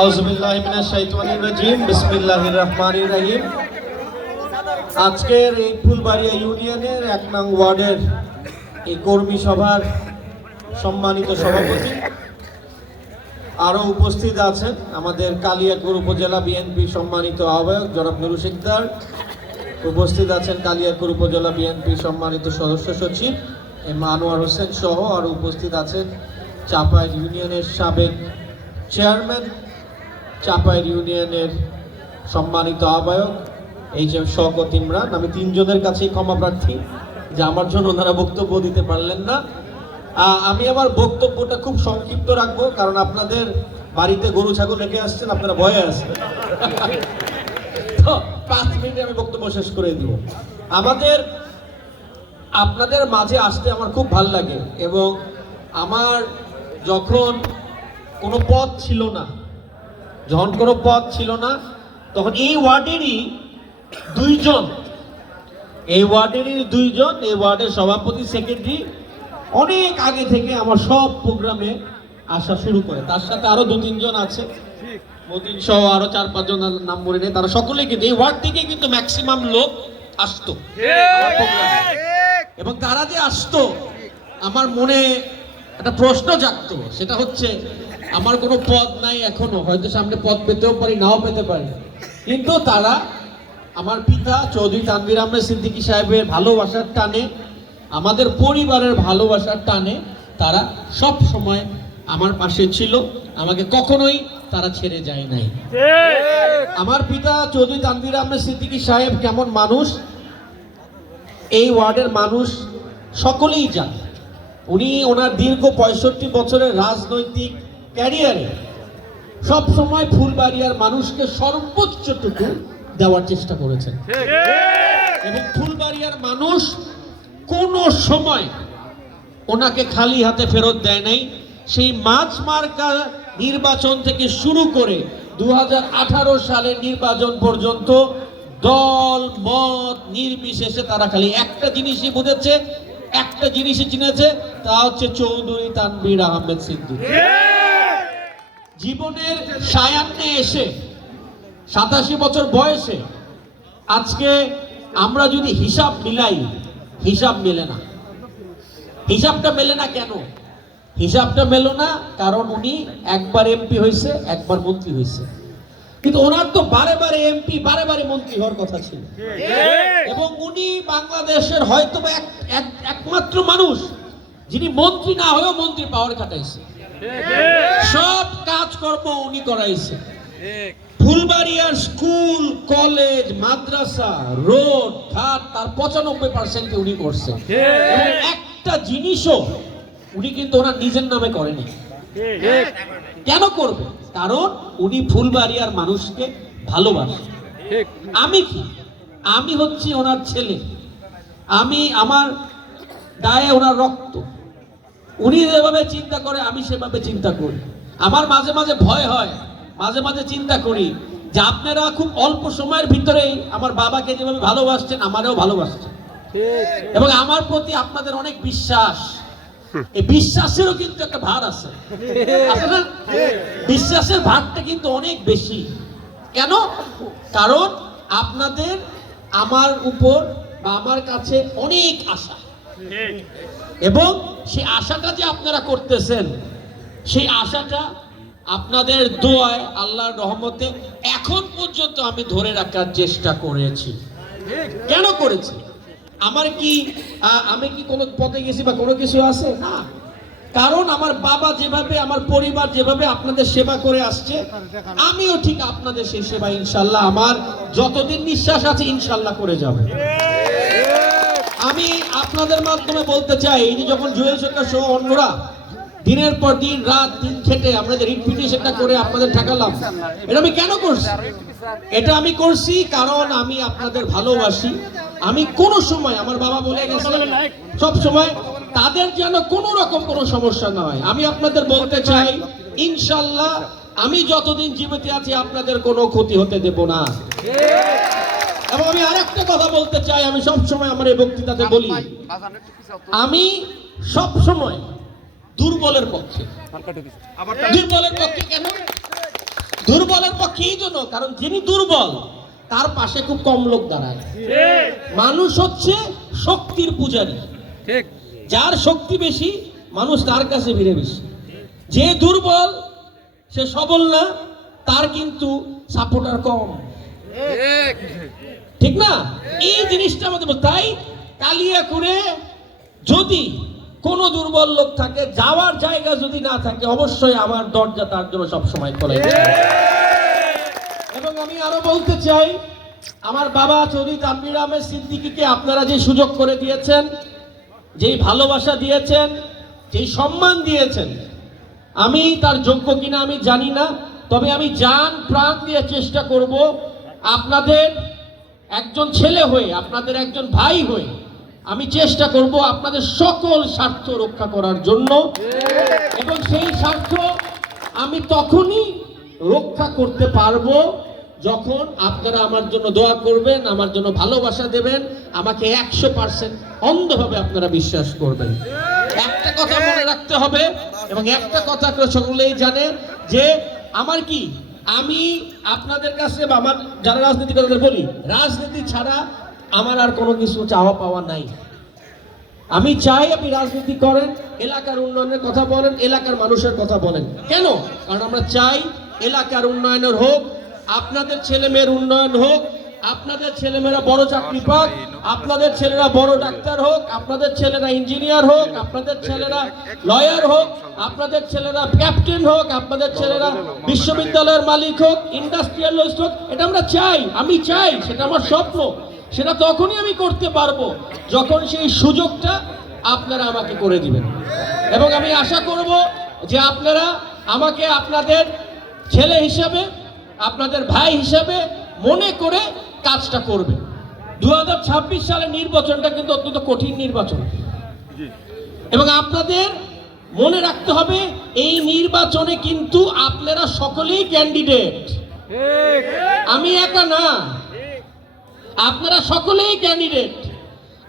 আউযুবিল্লাহি মিনাশ শাইতানির রাজিম, বিসমিল্লাহির রহমানির রহিম। আজকের এই ফুলবাড়িয়া ইউনিয়নের ১ নং ওয়ার্ডের এই কর্মী সভার সম্মানিত সভাপতি, আরও উপস্থিত আছেন আমাদের কালিয়াকৈর উপজেলা বিএনপি সম্মানিত আহ্বায়ক জনাব নুরু শিকদার, উপস্থিত আছেন কালিয়াকৈর উপজেলা বিএনপি সম্মানিত সদস্য সচিব এম আনোয়ার হোসেন সহ আরও উপস্থিত আছেন চাপাইল ইউনিয়নের সাবেক চেয়ারম্যান, চাপাইল ইউনিয়নের সম্মানিত আহ্বায়ক এই যে শওকত ইমরান। আমি ৩ জনের কাছেই ক্ষমা প্রার্থী যে আমার জন্য ওনারা বক্তব্য দিতে পারলেন না। আমি আমার বক্তব্যটা খুব সংক্ষিপ্ত রাখবো, কারণ আপনাদের বাড়িতে গরু ছাগল রেখে আসছেন, আপনারা ভয়ে আছেন। তো 5 মিনিটে আমি বক্তব্য শেষ করে দিব। আপনাদের মাঝে আসতে আমার খুব ভালো লাগে, এবং আমার যখন কোনো পদ ছিল না, তখন এই ওয়ার্ডেরই দুইজন, এই ওয়ার্ডের সভাপতি সেক্রেটারি অনেক আগে থেকে আমার সব প্রোগ্রামে আসা শুরু করে। তার সাথে আরো 2-3 জন আছে, মতিন সহ আরো 4-5 জন নাম বলে নেই। তারা সকলেই কিন্তু এই ওয়ার্ড থেকে কিন্তু ম্যাক্সিমাম লোক আসতো আমার প্রোগ্রামে, এবং তারা যে আসতো আমার মনে একটা প্রশ্ন জাগতো, সেটা হচ্ছে আমার কোনো পদ নাই এখনো, হয়তো সামনে পদ পেতেও পারি, নাও পেতে পারি, কিন্তু তারা আমার পিতা চৌধুরী তানভীর আহমেদ সিদ্দিকী সাহেবের ভালোবাসার টানে, আমাদের পরিবারের ভালোবাসার টানে তারা সব সময় আমার পাশে ছিল, আমাকে কখনোই তারা ছেড়ে যায় নাই। আমার পিতা চৌধুরী তানভীর আহমেদ সিদ্দিকী সাহেব কেমন মানুষ এই ওয়ার্ডের মানুষ সকলেই জানে। উনি ওনার দীর্ঘ 65 বছরের রাজনৈতিক ক্যারিয়ারে সব সময় ফুলবাড়িয়ার মানুষকে সর্বোচ্চটুকু দেওয়ার চেষ্টা করেছেন, এবং ফুলবাড়িয়ার মানুষ কোনো সময় ওনাকে খালি হাতে ফেরত দেয় নাই। সেই মাছ মার্কা নির্বাচন থেকে শুরু করে 2018 সালের নির্বাচন পর্যন্ত দল মত নির্বিশেষে তারা খালি একটা জিনিসই বুঝেছে, একটা জিনিসই চিনেছে, তা হচ্ছে চৌধুরী তানভীর আহমেদ সিদ্দিকী। জীবনের সায়ান্নে এসে 87 বছর বয়সে আজকে আমরা যদি হিসাব মিলাই, হিসাব মেলে না। হিসাবটা মেলে না কেন? হিসাবটা মেলো না কারণ উনি একবার এমপি হয়েছে, একবার মন্ত্রী হয়েছে, কিন্তু ওনার তো বারে বারে এমপি, বারে বারে মন্ত্রী হওয়ার কথা ছিল, এবং উনি বাংলাদেশের হয়তো একমাত্র মানুষ যিনি মন্ত্রী না হয়েও মন্ত্রী পাওয়ার খাটাইছে। সব কাজকর্ম উনি করাইছে। ফুলবাড়িয়ার স্কুল, কলেজ, মাদ্রাসা, রোড, ঘাট তার 95% উনি করছে, এবং একটা জিনিসও উনি কিন্তু ওনার নিজের নামে করেনি। কেন করবে? কারণ উনি ফুলবাড়িয়ার মানুষকে ভালোবাসে। আমি কি? আমি হচ্ছি ওনার ছেলে, আমি আমার গায়ে ওনার রক্ত। উনি যেভাবে চিন্তা করে আমি সেভাবে চিন্তা করি। আমার মাঝে মাঝে ভয় হয়, মাঝে মাঝে চিন্তা করি যে আপনারা খুব অল্প সময়ের ভিতরেই আমার বাবাকে যেভাবে ভালোবাসছেন আমারও ভালোবাসছেন, এবং আমার প্রতি আপনাদের অনেক বিশ্বাস। এই বিশ্বাসেরও কিন্তু একটা ভার আছে, বিশ্বাসের ভারটা কিন্তু অনেক বেশি। কেন? কারণ আপনাদের আমার উপর বা আমার কাছে অনেক আশা, এবং সেই আশাটা যে আপনারা করতেছেন, সেই আশাটা আপনাদের দোয়ায়, আল্লাহর রহমতে এখন পর্যন্ত আমি ধরে রাখার চেষ্টা করেছি। কেন করেছি? আমি কি কোনো পথে গেছি বা কোনো কিছু আছে? না। কারণ আমার বাবা যেভাবে, আমার পরিবার যেভাবে আপনাদের সেবা করে আসছে, আমিও ঠিক আপনাদের সেই সেবা ইনশাল্লাহ আমার যতদিন নিঃশ্বাস আছে ইনশাল্লাহ করে যাব। আমি আপনাদের মাধ্যমে বলতে চাই, এই যে যখন জুয়েল সরকার সহ অন্যরা দিনের পর দিন রাত দিন খেটে আমরা যে রিপিটেশনটা করে আপনাদের ঠেকালাম, এটা আমি কেন করছি? এটা আমি করছি কারণ আমি আপনাদের ভালোবাসি। আমি কোন সময়, আমার বাবা বলে গেছে সব সময় তাদের যেন কোন রকম কোনো সমস্যা না হয়। আমি আপনাদের বলতে চাই ইনশাল্লাহ আমি যতদিন জীবিত আছি আপনাদের কোনো ক্ষতি হতে দেব না। এবং আমি আরেকটা কথা বলতে চাই, আমি সব সময় আমার এই বক্তৃতাতে বলি, আমি সব সময় দুর্বলের পক্ষে। দুর্বলের পক্ষে কেন? দুর্বলের পক্ষে এই জন্য, কারণ যিনি দুর্বল তার পাশে খুব কম লোক দাঁড়ায়। মানুষ হচ্ছে শক্তির পূজারী, যার শক্তি বেশি মানুষ তার কাছে ভিড়ে বেশি। যে দুর্বল সে সবল না, তার কিন্তু সাপোর্টার কম, ঠিক না? এই জিনিসটা আমাদের, তাই কালিয়াকুরে যদি কোনো দুর্বল লোক থাকে, যাওয়ার জায়গা যদি না থাকে, অবশ্যই আমার দরজা তার জন্য সবসময় খোলা। এবং আমি আরো বলতে চাই, আমার বাবা চৌধুরী তানভীর আহমেদ সিদ্দিকীকে আপনারা যে সুযোগ করে দিয়েছেন, যেই ভালোবাসা দিয়েছেন, যেই সম্মান দিয়েছেন, আমি তার যোগ্য কিনা আমি জানি না, তবে আমি জান প্রাণ দিয়ে চেষ্টা করব আপনাদের একজন ছেলে হয়ে, আপনাদের একজন ভাই হয়ে আমি চেষ্টা করব আপনাদের সকল স্বার্থ রক্ষা করার জন্য। এবং সেই স্বার্থ আমি তখনই রক্ষা করতে পারবো যখন আপনারা আমার জন্য দোয়া করবেন, আমার জন্য ভালোবাসা দেবেন, আমাকে 100% অন্ধভাবে আপনারা বিশ্বাস করবেন। একটা কথা মনে রাখতে হবে, এবং একটা কথা সকলেই জানে, যে আমার কি, আমি আপনাদের কাছে বা আমার যারা রাজনীতি করে বলি, রাজনীতি ছাড়া আমার আর কোনো কিছু চাওয়া পাওয়া নাই। আমি চাই আপনি রাজনীতি করেন, এলাকার উন্নয়নের কথা বলেন, এলাকার মানুষের কথা বলেন। কেন? কারণ আমরা চাই এলাকার উন্নয়নের হোক, আপনাদের ছেলে মেয়ের উন্নয়ন হোক, আপনাদের ছেলেমেয়েরা বড় চাকরি পাক, আপনাদের ছেলেরা বড় ডাক্তার হোক, আপনাদের ছেলেরা ইঞ্জিনিয়ার হোক, আপনাদের ছেলেরা লয়ার হোক, আপনাদের ছেলেরা ক্যাপ্টেন হোক, আপনাদের ছেলেরা বিশ্ববিদ্যালয়ের মালিক হোক, ইন্ডাস্ট্রিয়ালিস্ট হোক। এটা আমরা চাই, আমি চাই, সেটা আমার স্বপ্ন। সেটা তখনই আমি করতে পারবো যখন সেই সুযোগটা আপনারা আমাকে করে দিবেন। এবং আমি আশা করব যে আপনারা আমাকে আপনাদের ছেলে হিসাবে, আপনাদের ভাই হিসাবে মনে করে কাজটা করবে। 2026 সালের নির্বাচনটা কিন্তু অত্যন্ত কঠিন নির্বাচন, এবং আপনাদের মনে রাখতে হবে এই নির্বাচনে কিন্তু আপনারা সকলেই ক্যান্ডিডেট, আমি একা না, আপনারা সকলেই ক্যান্ডিডেট।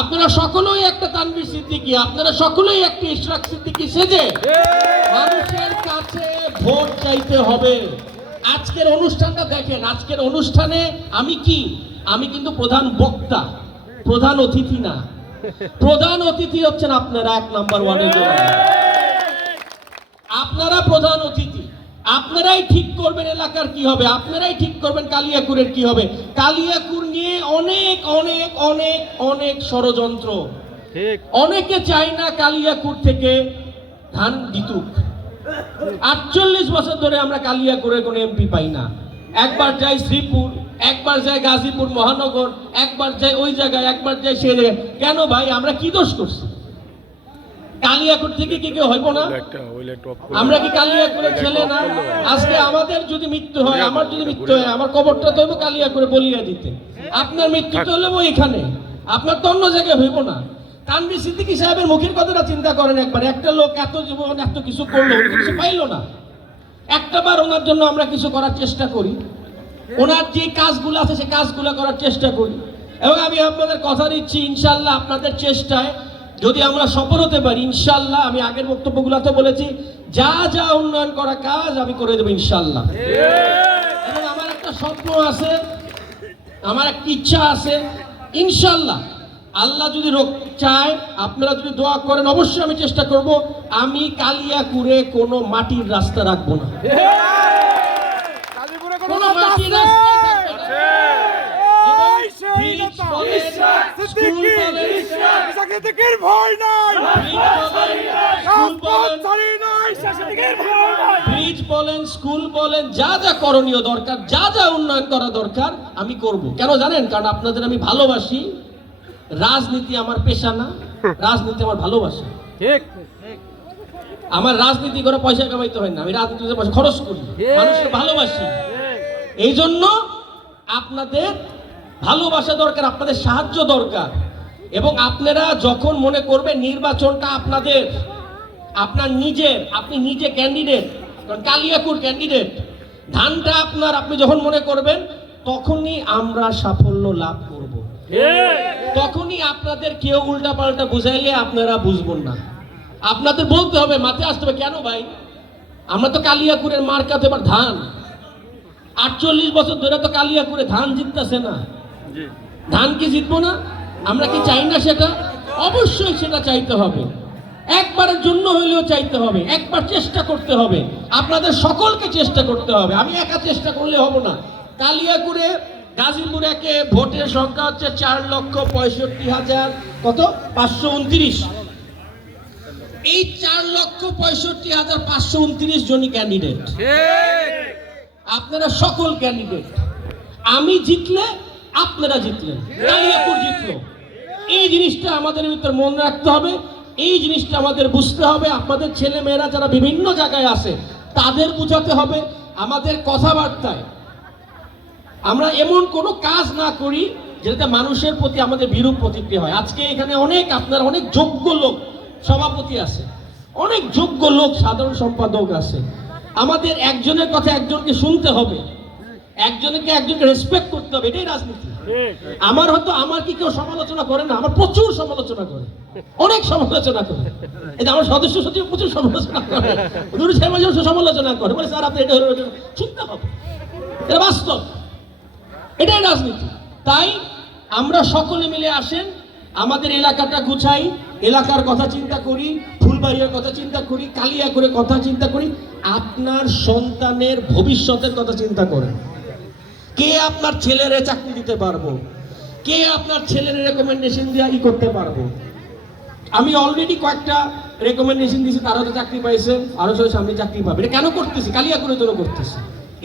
আপনারা সকলেই একটা তানভীর সিদ্দিকী, আপনারা সকলেই একটা ইশরাক সিদ্দিকী সেজে মানুষের কাছে ভোট চাইতে হবে। আজকের অনুষ্ঠানটা দেখেন, আজকের অনুষ্ঠানে আমি কি, আমি কিন্তু প্রধান বক্তা, প্রধান অতিথি না। প্রধান অতিথি হচ্ছেন আপনারা 1 নম্বর ওয়ার্ডের জন্য। আপনারা প্রধান অতিথি, আপনারাই ঠিক করবেন এলাকার কি হবে, আপনারাই ঠিক করবেন কালিয়াকুরের কি হবে। কালিয়াকুর নিয়ে অনেক অনেক অনেক অনেক ষড়যন্ত্র। অনেকে চায় না কালিয়াকুর থেকে ধান জিতুক। 48 বছর ধরে আমরা কালিয়াকুরের কোনো এমপি পাই না। একবার যাই শ্রীপুর, একবার যাই গাজীপুর মহানগর, একবার যাই ওই জায়গায়, একবার যাই সেই জায়গায়। কেন ভাই, আমরা কি দোষ করছি? কালিয়াকুর থেকে কি কেউ হইব না? আমরা কি কালিয়াকুরের ছেলে না? আজকে আমাদের যদি মৃত্যু হয়, আমার যদি মৃত্যু হয়, আমার কবরটা তো হইব কালিয়াকুরে বলিয়া দিতে। আপনার মৃত্যু তো হইব এখানে, আপনার তো অন্য জায়গায় হইব না। তানভীর সিদ্দিকী সাহেবের মুখের কথাটা চিন্তা করেন একবার। একটা লোক এত জীবন এত কিছু করলো, কিছু পাইলো না। একটাবার ওনার জন্য আমরা কিছু করার চেষ্টা করি, ওনার যে কাজগুলো আছে সে কাজগুলো করার চেষ্টা করি। এবং আমি আপনাদের কথা দিচ্ছি, ইনশাল্লাহ আপনাদের চেষ্টায় যদি আমরা সফল হতে পারি, ইনশাল্লাহ, আমি আগের বক্তব্যগুলোতে বলেছি, যা যা উন্নয়ন করা কাজ আমি করে দেবো ইনশাল্লাহ। এবং আমার একটা স্বপ্ন আছে, আমার একটা ইচ্ছা আছে, ইনশাল্লাহ আল্লাহ যদি চায়, আপনারা যদি দোয়া করেন, অবশ্যই আমি চেষ্টা করব আমি কালিয়াকুরে কোনো মাটির রাস্তা রাখবো না, কোনো মাটির রাস্তা ব্রিজ বলেন, স্কুল বলেন, যা যা করণীয় দরকার, যা যা উন্নয়ন করা দরকার আমি করব। কেন জানেন? কারণ আপনাদের আমি ভালোবাসি। রাজনীতি আমার পেশা না, রাজনীতি আমার ভালোবাসা। আমার রাজনীতি করে পয়সা কামাইতে হয় না, আমি রাজনীতিতে পয়সা খরচ করি, মানুষকে ভালোবাসি। এই জন্য আপনাদের ভালোবাসা দরকার, আপনাদের সাহায্য দরকার। এবং আপনারা যখন মনে করবেন নির্বাচনটা আপনাদের, আপনার নিজের, আপনি নিজে ক্যান্ডিডেট, কারণ কালিয়াকুর ক্যান্ডিডেট, ধানটা আপনার, আপনি যখন মনে করবেন তখনই আমরা সাফল্য লাভ করব। তখনই আপনাদের কেউ উল্টা পাল্টা বুঝাইলে আপনারা বুঝবেন না। আপনাদের বলতে হবে, মাথায় আসতে হবে, কেন ভাই আমরা তো কালিয়াকুরের মার্কাতে এবার ধান, 48 বছর ধরে তো কালিয়াকুরে ধান জিততেছে না, ধান কি জিতবো না? আমরা কি চাই না সেটা? অবশ্যই সেটা চাইতে হবে, একবারের জন্য হইলেও চাইতে হবে, একবার চেষ্টা করতে হবে, আপনাদের সকলকে চেষ্টা করতে হবে, আমি একা চেষ্টা করলে হবো না। কালিয়াকুরে গাজীপুর একে ভোটের সংখ্যা হচ্ছে 4,65,000 কত 529। এই 4,65,529 জনই ক্যান্ডিডেট, আপনারা সকল ক্যান্ডিডেট। আমি জিতলে আপনারা জিতলেন, কালিয়াকুর জিতলো। এই জিনিসটা আমাদের ভিতরে মনে রাখতে হবে, এই জিনিসটা আমাদের বুঝতে হবে। আপনাদের ছেলে মেয়েরা যারা বিভিন্ন জায়গায় আছে তাদের বুঝাতে হবে, আমাদের কথাবার্তায় আমরা এমন কোনো কাজ না করি যেটা মানুষের প্রতি আমাদের বিরূপ প্রতিক্রিয়া হয়। আজকে এখানে আপনার অনেক যোগ্য লোক সভাপতি আছে, অনেক যোগ্য লোক সাধারণ সম্পাদক আছে। আমাদের একজনের কথা একজনকে শুনতে হবে, একজনকে রেসপেক্ট করতে হবে, এটাই রাজনীতি। আমার কি কেউ সমালোচনা করে না? আমার প্রচুর সমালোচনা করে, অনেক সমালোচনা করে। এই যে আমার সদস্য সচিব প্রচুর সমালোচনা করে, সমালোচনা করে, বলে স্যার আপনি এটা শুনতে হবে, এটা বাস্তব, এটাই রাজনীতি। তাই আমরা সকলে মিলে আসেন, আমাদের এলাকাটা গুছাই, এলাকার কথা চিন্তা করি, ফুলবাড়িয়ার কথা চিন্তা করি, কালিয়াকুরের কথা চিন্তা করি, আপনার সন্তানের ভবিষ্যতের কথা চিন্তা করেন। কে আপনার ছেলেরে চাকরি দিতে পারবো, কে আপনার ছেলের রেকমেন্ডেশন দিয়ে করতে পারবো। আমি অলরেডি কয়েকটা রেকমেন্ডেশন দিয়েছি, তারা তো চাকরি পাইছে, আরো সবাই সামনে চাকরি পাবে। এটা কেন করতেছি? কালিয়াকুরের জন্য করতেছি,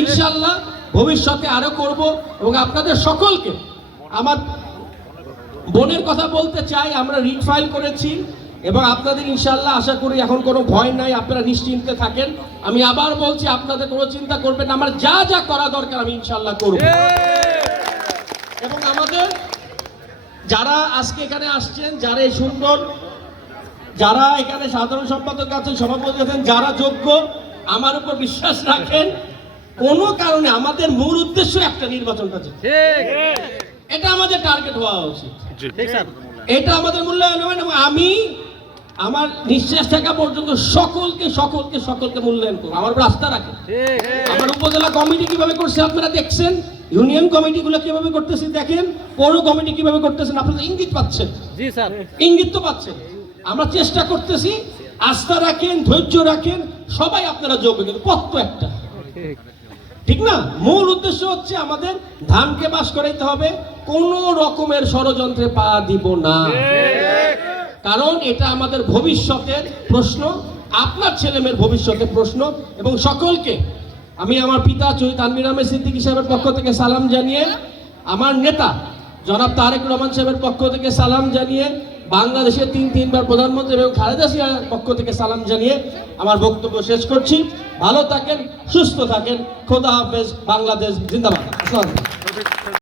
ইনশাল্লাহ ভবিষ্যতে আরো করব। এবং আপনাদের সকলকে আমার বোনের কথা বলতে চাই, আমরা রিট ফাইল করেছি এবং আপনাদের ইনশাল্লাহ আশা করি এখন কোনো ভয় নাই, আপনারা নিশ্চিন্তে থাকেন। আমি আবার বলছি, আপনাদের কোনো চিন্তা করবেন না, আমার যা যা করা দরকার আমি ইনশাল্লাহ করব। এবং আমাদের যারা আজকে এখানে আসছেন, যারা এই সুন্দর, যারা এখানে সাধারণ সম্পাদক আছেন, সভাপতি আছেন, যারা যোগ্য, আমার উপর বিশ্বাস রাখেন। কোনো কারণে আমাদের মূল উদ্দেশ্য একটা, নির্বাচনটা জিতে, এটা আমাদের টার্গেট হওয়া উচিত, এটা আমাদের মূল্যায়ন হবে। এবং আমি আমার নিঃশ্বাস থাকা পর্যন্ত সকলকে মূল্যায়ন করবো, আমার উপর আস্থা রাখেন। আমার উপজেলা কমিটি কিভাবে করছে আপনারা দেখছেন, ইউনিয়ন কমিটিগুলো কিভাবে করতেছে দেখেন, পৌর কমিটি কিভাবে করতেছেন আপনারা ইঙ্গিত পাচ্ছেন, ইঙ্গিত তো পাচ্ছেন। আমরা চেষ্টা করতেছি, আস্থা রাখেন, ধৈর্য রাখেন, সবাই আপনারা যোগ্য, কিন্তু পথ তো একটা, ঠিক না? মূল উদ্দেশ্য হচ্ছে আমাদের ধানকে পাস করাইতে হবে, কোন রকমের ষড়যন্ত্রে পা দিব না, কারণ এটা আমাদের ভবিষ্যতের প্রশ্ন, আপনার ছেলেমেয়ের ভবিষ্যতের প্রশ্ন। এবং সকলকে আমি আমার পিতা শহীদ তানভীর আহমেদ সিদ্দিকী সাহেবের পক্ষ থেকে সালাম জানিয়ে, আমার নেতা জনাব তারেক রহমান সাহেবের পক্ষ থেকে সালাম জানিয়ে, বাংলাদেশের তিনবার প্রধানমন্ত্রী এবং খালেদা জিয়ার পক্ষ থেকে সালাম জানিয়ে আমার বক্তব্য শেষ করছি। ভালো থাকেন, সুস্থ থাকেন, খোদা হাফেজ, বাংলাদেশ জিন্দাবাদ। আসসালামু আলাইকুম।